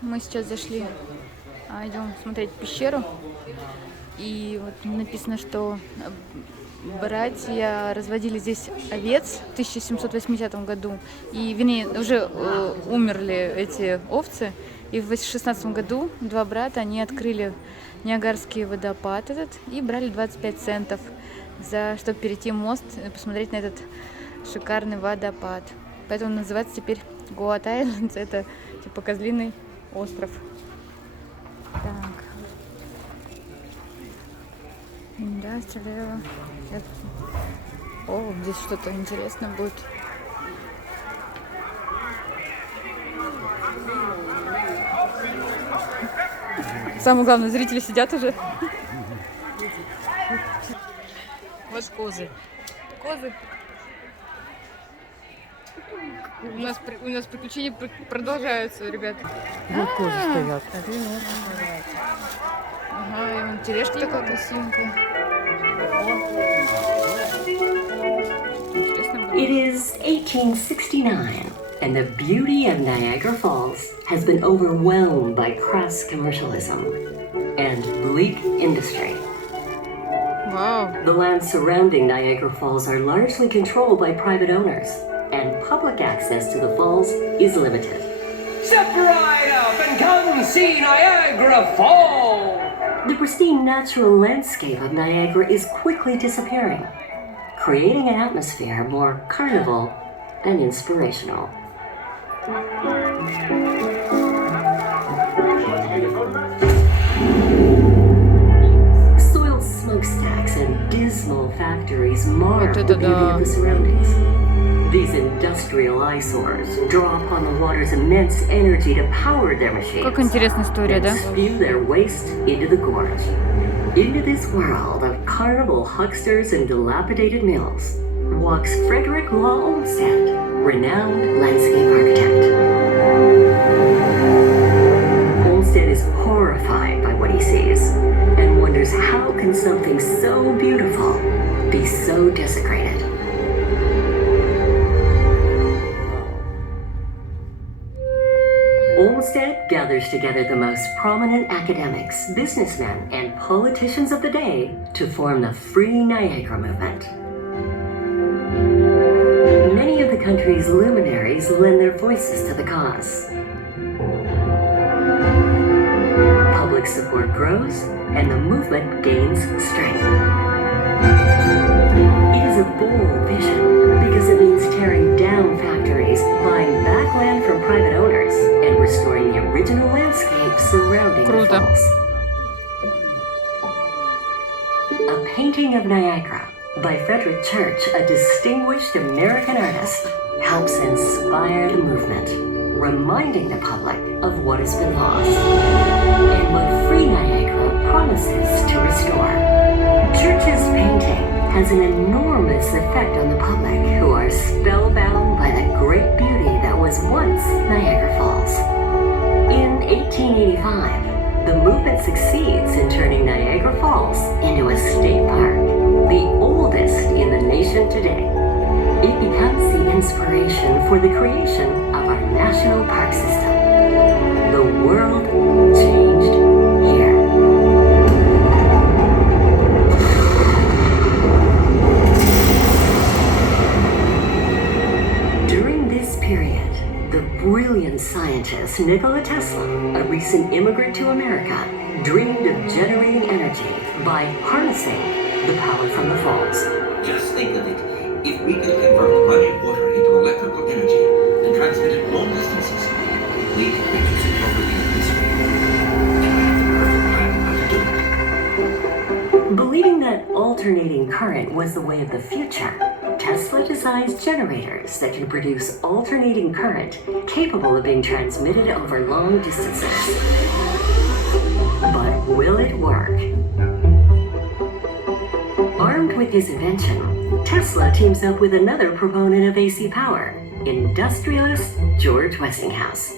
Мы сейчас зашли, идем смотреть пещеру. И вот написано, что братья разводили здесь овец в 1780 году. И, вернее, уже умерли эти овцы. И в 16 году два брата, они открыли Ниагарский водопад этот и брали 25 центов, чтобы перейти мост и посмотреть на этот шикарный водопад. Поэтому он называется теперь Goat Island. Это типа Козлиный остров. Так. Индастриал. О, здесь что-то интересное будет. Самое главное, зрители сидят уже. Вот козы. Козы. У нас приключения продолжаются, ребят. Вот козы стоят. Ага, и вон тележка такая красивенькая. It is 1869, and the beauty of Niagara Falls has been overwhelmed by crass commercialism and bleak industry. Вау. The lands surrounding Niagara Falls are largely controlled by private owners, and public access to the falls is limited. Step right up and come see Niagara Falls! The pristine natural landscape of Niagara is quickly disappearing, creating an atmosphere more carnival than inspirational. Soiled smokestacks and dismal factories mar the beauty of the surroundings. These industrial eyesores draw upon the water's immense energy to power their machines. Как интересная история, да? And spew their waste into the gorge. Into this world of carnival hucksters and dilapidated mills walks Frederick Law Olmsted, renowned landscape architect. Olmsted is horrified by what he sees and wonders how can something so beautiful be so desecrated. Olmsted gathers together the most prominent academics, businessmen, and politicians of the day to form the Free Niagara movement. Many of the country's luminaries lend their voices to the cause. Public support grows, and the movement gains strength. It is a bold vision because it means tearing down factories, buying back land from private owners, and restoring the original landscape surrounding the falls. A painting of Niagara by Frederick Church, a distinguished American artist, helps inspire the movement, reminding the public of what has been lost and what Free Niagara promises to restore. Church's painting has an enormous effect on the public, who are spellbound by the great beauty that was once Niagara Falls. In 1885, the movement succeeds in turning Niagara Falls into a state park, the oldest in the nation today. It becomes the inspiration for the creation of our national park system. The world changed here. During this period, the brilliant scientist Nikola Tesla, a recent immigrant to America, dreamed of generating energy by harnessing the power from the falls. Just think of it. If we could convert running water into electrical energy and transmit it long distances, we could reduce poverty in this way. And we have the perfect plan how to do it. Believing that alternating current was the way of the future, Tesla designs generators that can produce alternating current capable of being transmitted over long distances. But will it work? Armed with his invention, Tesla teams up with another proponent of AC power, industrialist George Westinghouse.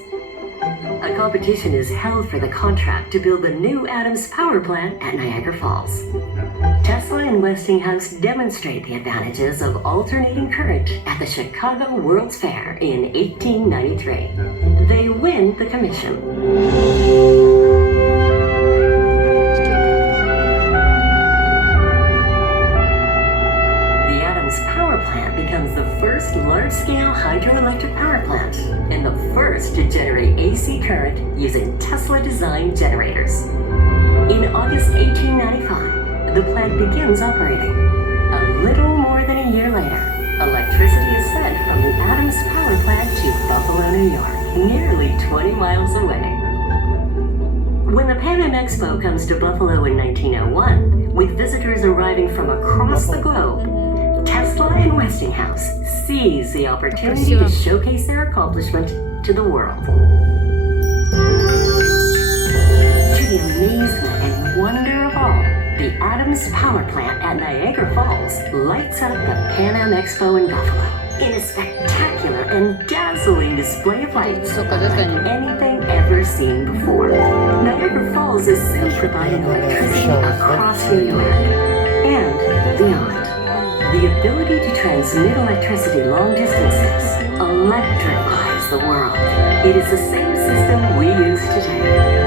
A competition is held for the contract to build the new Adams power plant at Niagara Falls. Tesla and Westinghouse demonstrate the advantages of alternating current at the Chicago World's Fair in 1893. they win the commission. The Adams Power Plant becomes the first large-scale hydroelectric power plant and the first to generate AC current using Tesla-designed generators. In August 1895, the plant begins operating. A little more than a year later, electricity is sent from the Adams Power Plant to Buffalo, New York, nearly 20 miles away. When the Pan Am Expo comes to Buffalo in 1901, with visitors arriving from across the globe, Tesla and Westinghouse seize the opportunity to showcase their accomplishment to the world. To the amazement and wonder of all, the Adams Power Plant at Niagara Falls lights up the Pan Am Expo in Buffalo in a spectacular and dazzling display of lights unlike anything ever seen before. Niagara Falls is soon providing electricity across New York and beyond. The ability to transmit electricity long distances electrifies the world. It is the same system we use today,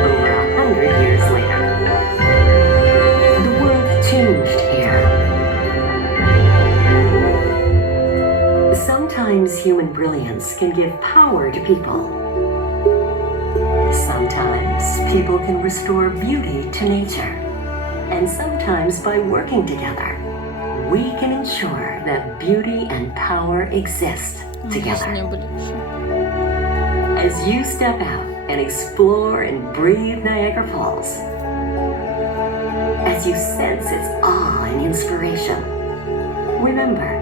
over 100 years later. The world changed here. Sometimes human brilliance can give power to people. Sometimes people can restore beauty to nature. And sometimes by working together, we can ensure that beauty and power exist together. As you step out and explore and breathe Niagara Falls, as you sense its awe and inspiration, remember,